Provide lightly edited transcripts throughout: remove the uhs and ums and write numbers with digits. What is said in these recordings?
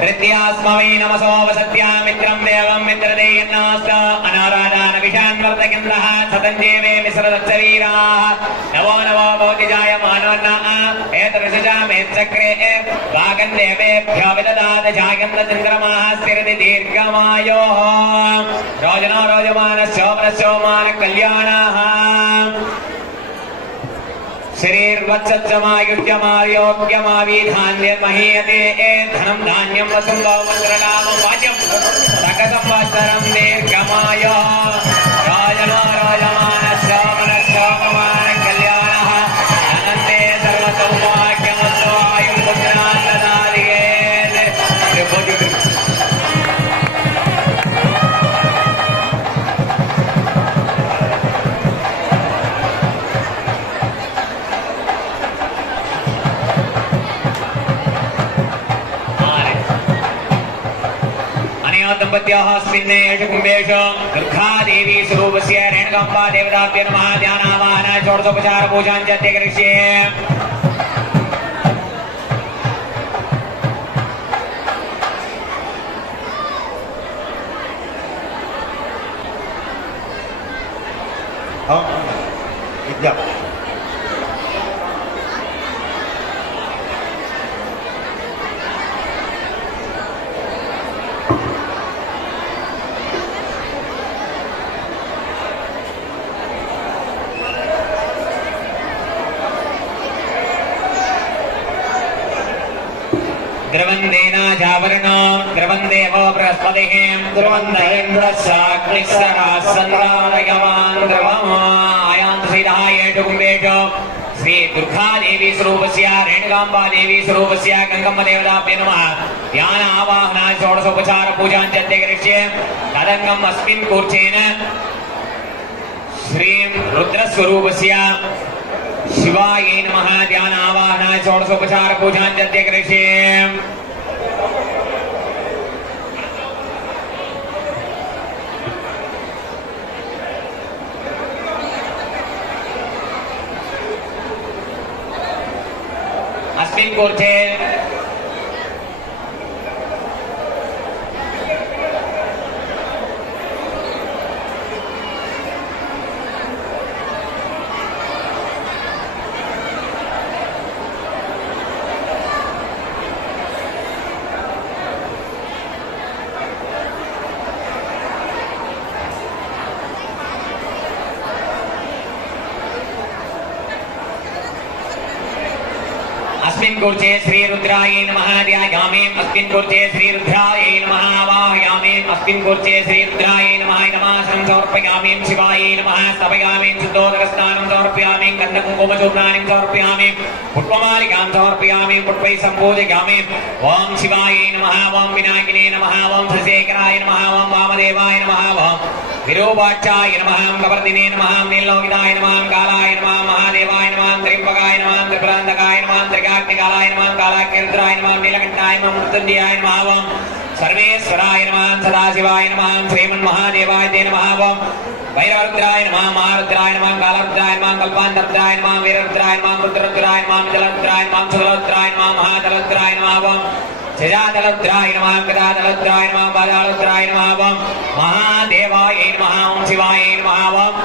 ृत्यास्मवै नमसो वसत्या मित्रं देवं मित्रदेयन्नास्त अनाराधान विषान्वर्तकेन्द्रः सतञ्जेवे मिश्रदत्सवीराः नवो नवो भवति जायमानोन्नः एतदृशजामेच्चक्रे वागन्देवेभ्यो विददात जायन्तचन्द्रमाः स्थिरति दीर्घमायोः रोजनो रोजमानश्चोमनश्चोमानकल्याणाः शरीर्वत्समायुष्यमायोग्यमावीधान्यमहीयते धनं धान्यं वसुन्धो मन्त्रनामं वाच्यं सकसंवत्सरं दीर्घमायुः राजनो राजमानश्यामनश्याममानकल्याणः अनन्ते सर्वसौभाग्यमस्तु आयुर्पुत्रान् ददाति दंपत्याः अस्मिन्नेषु कुम्भेषु दुर्गादेवी स्वरूपस्य रेणुकाम्बा देवताभ्यो नमः ध्यानावाहन षोडशोपचार पूजां च करिष्ये विद्या द्रवन्देना जावरणो द्रवन्देवो बृहस्पतिः द्रवन्देन्द्रशाग्निस्सहस्रन्दारयवान् द्रवम् आयान्तसीतः येषु कुम्भेषु श्री दुर्गादेवी स्वरूपस्य रेणुकाम्बा देवी स्वरूपस्य गङ्गम्मदेवताभ्यो नमः ध्यान आवाहन षोडशोपचार पूजां च करिष्ये तदङ्गम् अस्मिन् कूर्चेन श्री रुद्रस्वरूपस्य शिवाय नमः ध्यान आवाहन षोडशोपचार पूजां च करिष्ये अस्मिन् कूर्चे अस्मिन् कूर्चे श्री रुद्राय नमः ध्यायामि अस्मिन् कूर्चे श्री रुद्राय नमः आवाहयामि अस्मिन् कूर्चे श्री रुद्राय नमः नमासनं समर्पयामि शिवाय नमः स्थापयामि शुद्धोदकस्नानं समर्पयामि गन्धकुङ्कुमचूर्णानि समर्पयामि पुष्पमालिकां समर्पयामि पुष्पैः सम्पूजयामि ओम शिवाय नमः ओम विनायकिने नमः ओम शशिशेखराय नमः ओम वामदेवाय नमः ओम विरूपाक्षाय नमः कवर्दिने नमः नीललोकिताय नमः कालाय नमः महादेवाय नमः त्र्यंबकाय नमः त्रिपुरान्तकाय नमः त्रिकाग्निकालाय नमः कालाग्निरुद्राय नमः नीलकण्ठाय नमः मृत्युञ्जयाय नमः ओम सर्वेश्वराय नमः सदाशिवाय नमः श्रीमन्महादेवाय ते नमः ओम भैरवरुद्राय नमः महारुद्राय नमः कालरुद्राय नमः कल्पान्तरुद्राय नमः वीररुद्राय नमः रुद्ररुद्राय नमः जलरुद्राय नमः सुररुद्राय नमः महाजलरुद्राय नमः ओम जजातलरुद्राय नमः गदातलरुद्राय नमः बालारुद्राय नमः ओम महादेवाय नमः ओम शिवाय नमः ओम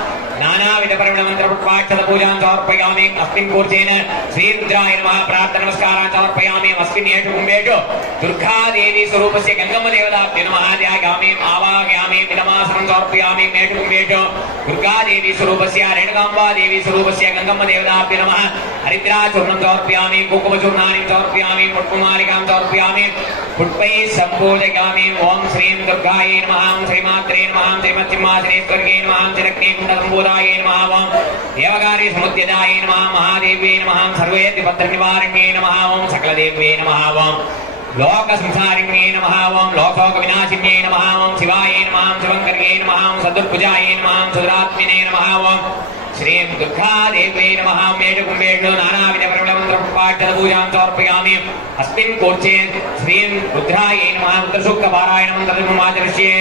नानाविध परिमलमन्त्र पुष्पाक्षत पूजां समर्पयामि अस्मिन् कूर्चेन श्रीरुद्राय नमः प्रार्थना नमस्कारान् समर्पयामि अस्मिन् येषु कुम्भेषु दुर्गादेवी स्वरूपस्य गङ्गम्मदेवताभ्यो नमः ध्यायामि आवाहयामि नमासनं समर्पयामि येषु कुम्भेषु दुर्गादेवी स्वरूपस्य रेणुकाम्बादेवी स्वरूपस्य गङ्गम्मदेवताभ्यो नमः हरिद्राचूर्णं समर्पयामि कुङ्कुमचूर्णानि समर्पयामि पुष्पमालिकां समर्पयामि पुष्पै सम्पूजयामि ओम श्रीं दुर्गायै नमः ओम श्रीमात्रे नमः ओम श्रीमत्सिंहासनेश्वर्यै नमः ओम श्रीरत्नेकुण्डसम्भूतायै नमः ओम देवकार्य समुद्यतायै नमः महादेव्यै नमः ओम सर्वेद्विपत्रनिवारिण्यै नमः ओम सकलदेव्यै नमः ओम लोकसंसारिण्यै नमः ओम लोकविनाशिन्यै नमः ओम शिवायै नमः ओम शिवङ्कर्यै नमः ओम सदुर्भुजायै नमः ओम सुदरात्मिने नमः ओम श्रीं दुर्गादेव्यै नमः ओम मेढकुम्भेषु नानाविधपरिमलमन्त्रपुष्पाढ्यपूजां समर्पयामि अस्मिन् कूर्चे श्रीं रुद्रायै नमः रुद्रसूक्तपारायणं तदनुमाचरिष्ये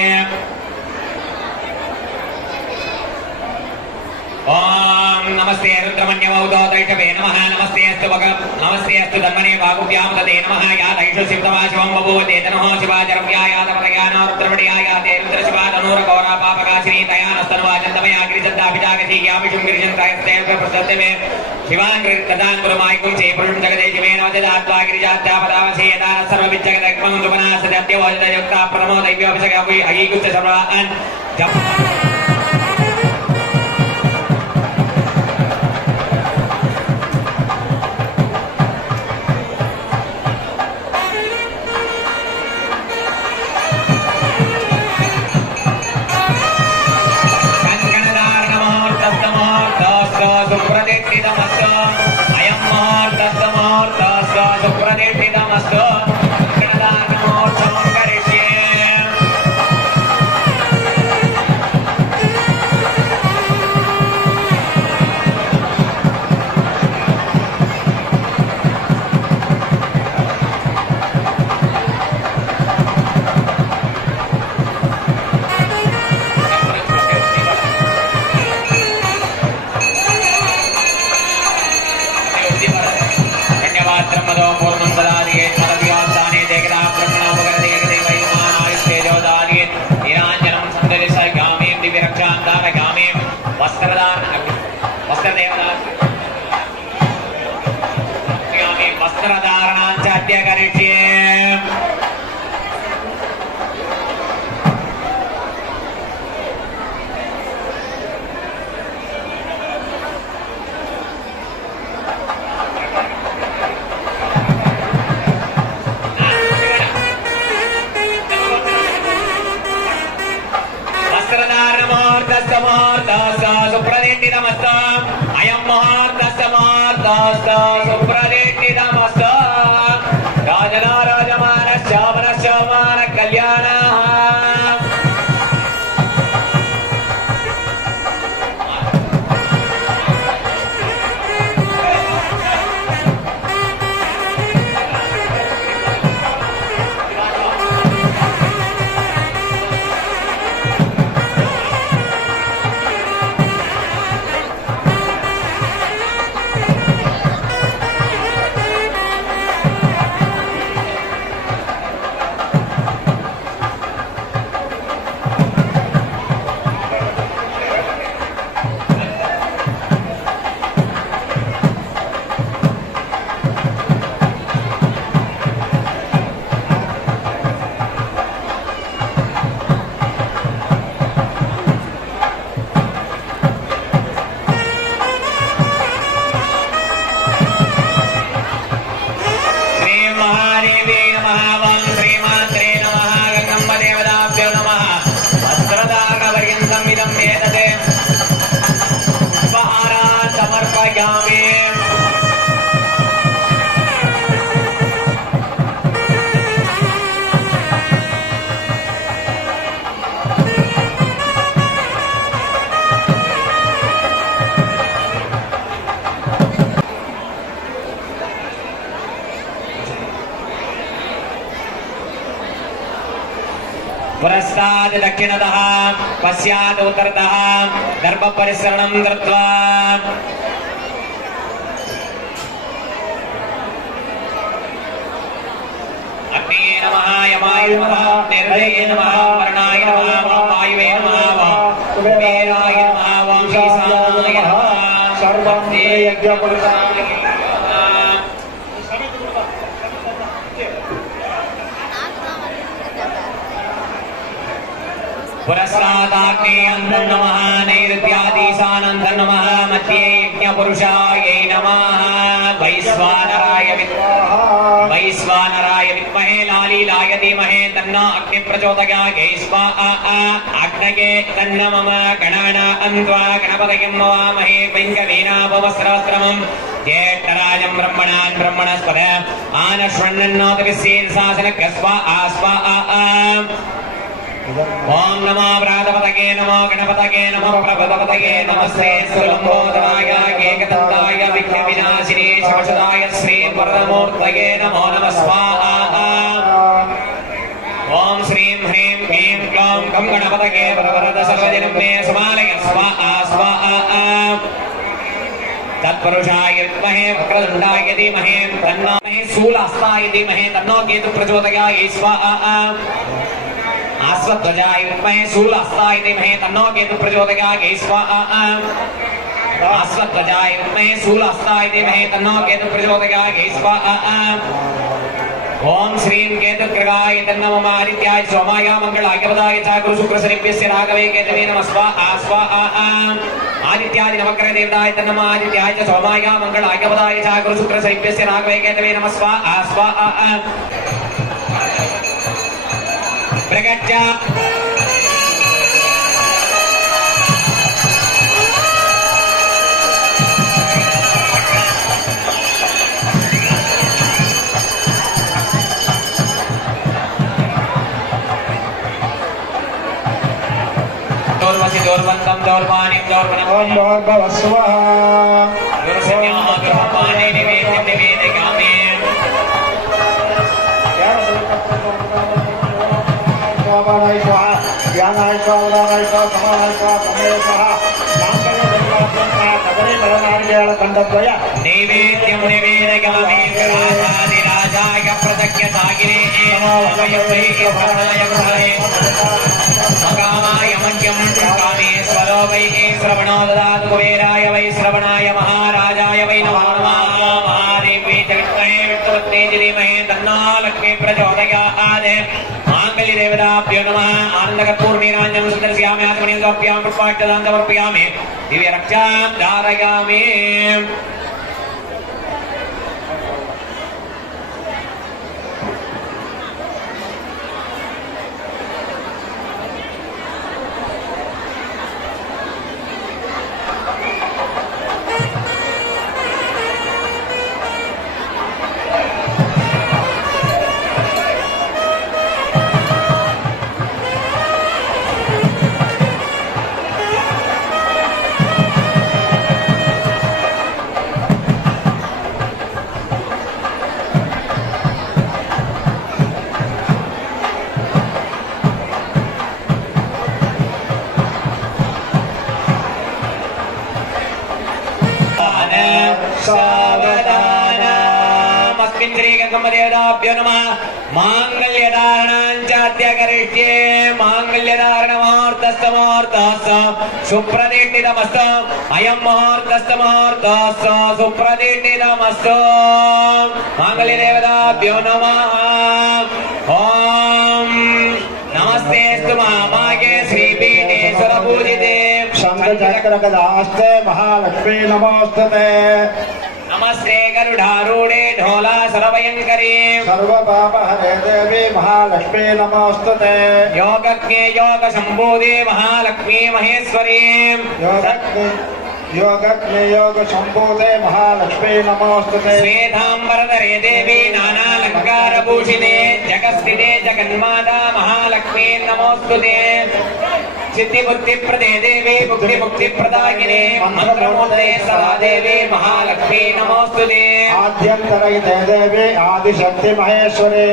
ओम नमस्ते रुद्रमन्यवौदोदैषवे नमः नमस्ते अस्तु धन्मने वागुभ्यां तदे नमः या दैषु शिवतमाशिवं बभूवते तनोः शिवाचरव्यायातमलयान रुद्रमणियायाते रुद्रशिवादनूरगौरा पापकाशिनी तयानस्तनुवाचन्दमया गिरिजन्दाभिजागति यामिषुं गिरिजन्तायस्तेव प्रदत्ते मे शिवान् कृतान् गुरुमायिकुं चे पुरुषं जगदेशि मे नवजदात्वा गिरिजात्यापदावसे यदा सर्वविज्जगदग्मं दुमनासदत्यवोजदयुक्ता प्रथमो दैव्योऽभिषेकं अयीकुच्च सर्वान् जप पुरस्ताद् दक्षिणतः पश्चात् उत्तरतः गर्भपरिसरणं कृत्वा अग्नये नमः यमाय नमः निर्दये नमः वर्णाय नमः वायुवे नमः कुबेराय नमः ईशानाय नमः सर्वं ते यज्ञपुरुषाय पुरस्तादाग्नेयं नमः नैऋत्यादीशानन्दं नमः मध्ये यज्ञपुरुषाय नमः वैश्वानराय विद्महे लालीलाय धीमहि तन्नो अग्नि प्रचोदयात् अग्नये तन्न मम गणानान्त्वा गणपतयं नमामहे पिङ्गवीणाभवस्रवस्त्रमं ज्येष्ठराजं ब्रह्मणान् ब्रह्मणस्पद आनश्वन्नोदविश्वेन ओम नमो प्रातपतये नमो गणपतये नमो प्रभुपतये नमस्ते सुलंबोदराय एकदन्ताय विघ्नविनाशिने शमशदाय श्री वरदमूर्तये नमो नमः स्वाहा ओम श्रीं ह्रीं क्लीं क्लौं गं गणपतये वरवरद सर्वजनं मे समालय स्वाहा स्वाहा तत्पुरुषाय विद्महे वक्रतुण्डाय धीमहि तन्नो शूलहस्ताय धीमहि तन्नो केतुः प्रचोदयात् स्वाहा अश्वध्वजाय विद्महे शूलहस्ताय धीमहि तन्नो केतुः प्रचोदयात् स्वाहा अश्वध्वजाय विद्महे शूलहस्ताय धीमहि तन्नो केतुः प्रचोदयात् स्वाहा ओम श्रीं केतुग्रहाय तन्नमः आदित्याय सोमाय मंगलाय वदाय च गुरु शुक्र शनिभ्यस्य राघवे केतवे नमः स्वाहा स्वाहा आदित्यादि नवग्रह देवताय तन्नमः आदित्याय च सोमाय मंगलाय वदाय च गुरु शुक्र शनिभ्यस्य राघवे केतवे नमः स्वाहा स्वाहा प्रगच्छ दौर्वन्तं दौर्वाणीं दौर्वणम् ओम भगवस्वः गुरुसंज्ञा गुरुपाने निवेद्यं निवेदयामि स्वाहाय स्वाहा ज्ञानाय स्वाहा वदानाय स्वाहा समानाय स्वाहा समेय स्वाहा नामकरे देवताभ्यः कदरे बलनार्येण खण्डद्वय नैवेद्यं निवेदयामि राजाधिराजाय प्रदक्ष्य सागिरे नमोऽवयवै भरणाय भराय मकामाय मह्यं कामेश्वरो वै श्रवणो ददातु कुबेराय वै श्रवणाय महाराजाय वै नमो नमः महादेवी जगत्महे विष्णुपत्नी धीमहि तन्नो लक्ष्मी प्रचोदयात् माङ्गल्यदेवताभ्यो नमः आनन्दकर्पूरनीराञ्जनं सुदर्शयामि आत्मनीं स्वाभ्यां पुष्पाक्षदां समर्पयामि दिव्यरक्षां धारयामि सावधानमस्मिन् श्रीगङ्गमदेवताभ्यो नमः माङ्गल्यधारणाञ्चाद्यकरिष्ये माङ्गल्यधारणमुहूर्तस्तमुहूर्तस्तु सुप्रतिष्ठितमस्तु अयं मुहूर्तस्तमुहूर्तस्तु सुप्रतिष्ठितमस्तु माङ्गल्यदेवताभ्यो नमः ॐ नमस्तेस्तु महामाये श्रीपीठे सुरपूजिते शङ्खचक्रगदास्ते महालक्ष्मी नमोस्तुते नमस्ते गरुडारूढे ढोला सर्वभयङ्करी सर्वपापहरे देवी महालक्ष्मी नमोस्तुते योगज्ञे योगशम्भूते महालक्ष्मी महेश्वरी योगज्ञे योगशम्भूते महालक्ष्मी नमोस्तुते श्वेताम्बरधरे देवी नानालङ्कारभूषिते जगत्स्थिते जगन्माता महालक्ष्मी नमोस्तुते सिद्धिबुद्धिप्रदे देवी बुद्धिमुक्तिप्रदायिने मन्त्रमूर्ते सदा देवी महालक्ष्मी नमोस्तुते आद्यन्तरहिते देवी आदिशक्ति महेश्वरी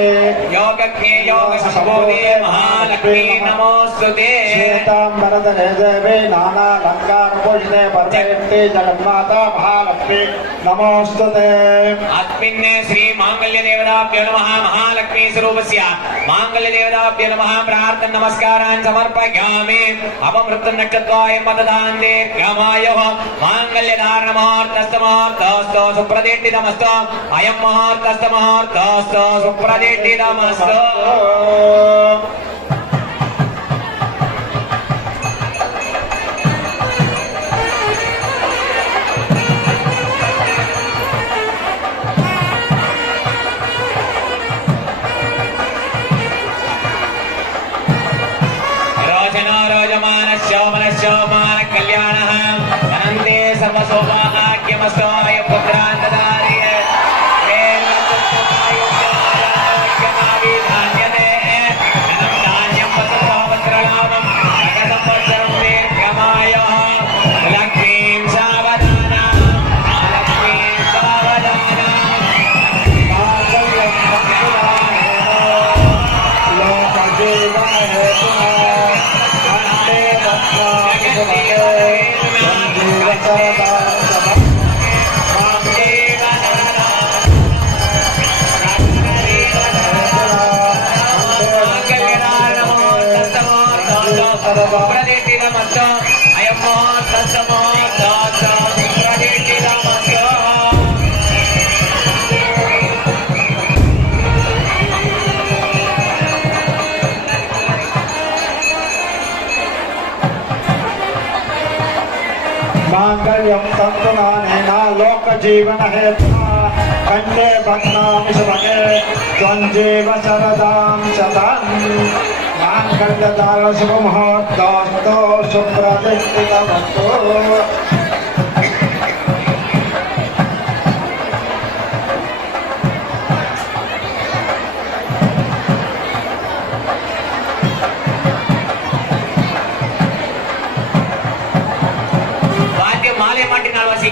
योगज्ञे योगशम्भूते महालक्ष्मी नमोस्तुते श्वेताम्बरधरे देवी नानालङ्कारभूषिते परमेष्टि जगन्माता महालक्ष्मी नमोस्तुते अस्मिन् श्री माङ्गल्यदेवताभ्यो नमः महालक्ष्मी स्वरूपस्य माङ्गल्यदेवताभ्यो नमः प्रार्थना नमस्कारान् समर्पयामि अपमृत्युनक्षत्राय मतदान्ते ग्रामायोः माङ्गल्यधारणमुहूर्तस्तमुहूर्तस्तु सुप्रतिष्ठितमस्तु अयं मुहूर्तस्तमुहूर्तस्तु सुप्रतिष्ठितमस्तु सौभाग्यमस्ताय पुत्रान्तदार्य मांगल्यं तन्तुनानेन लोकजीवन हेतुना कंठे बध्नामि शुभगे त्वञ्जीव शरदां शतं मांगल्यदार शुभमुहूर्तोऽस्तु सुप्रतिष्ठितमस्तु। ಮಾಲೆ ಮಾಡಿ ನಾಳ್ವಾಸಿ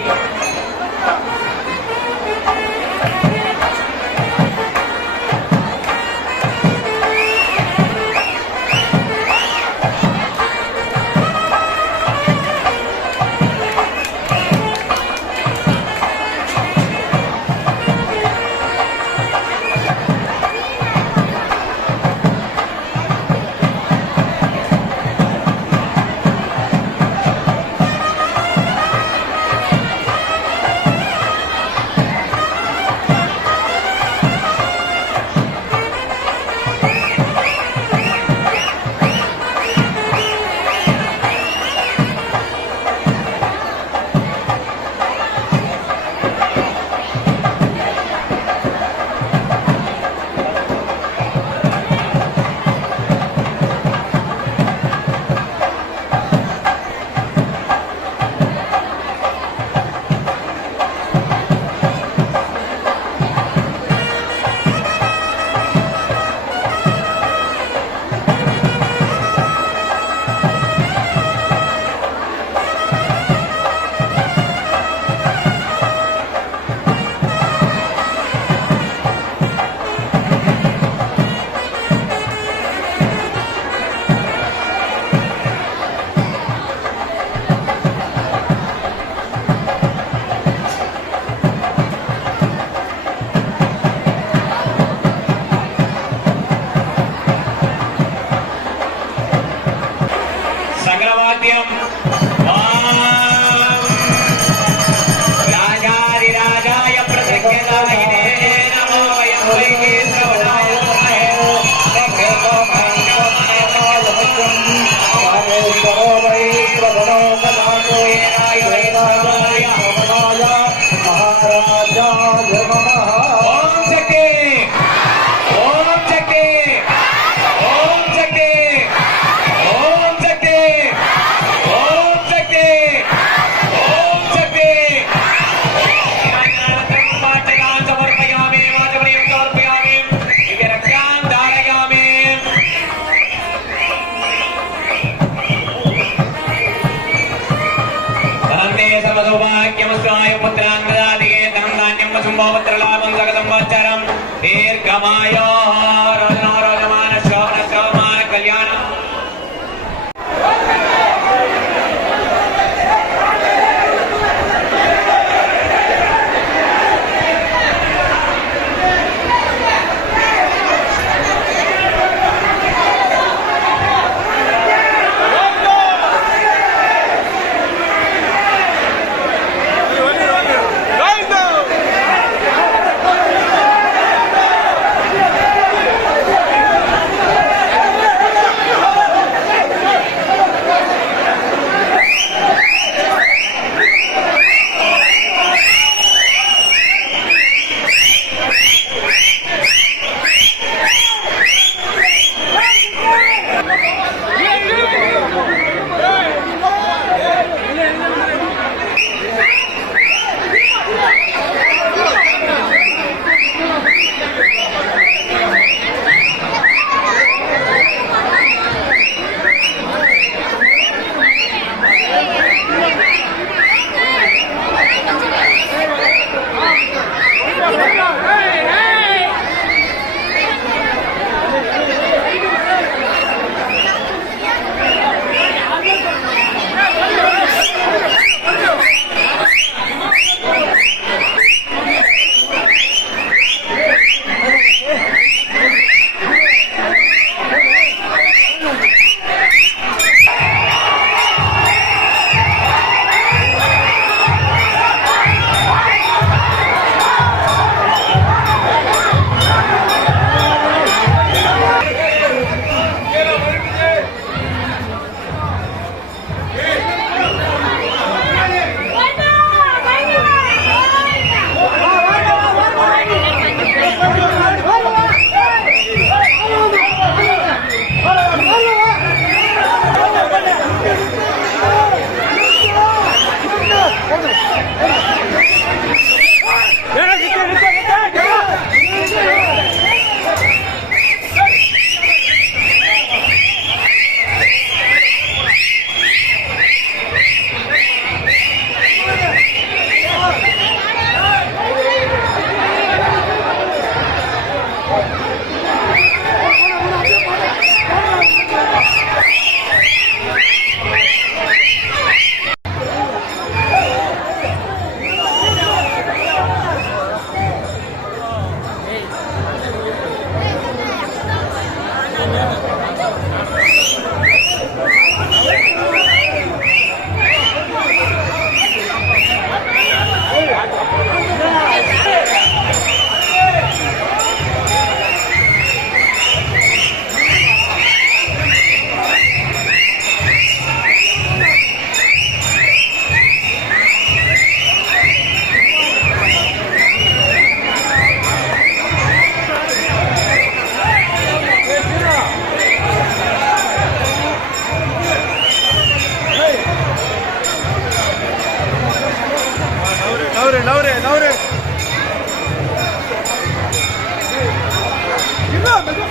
మెగా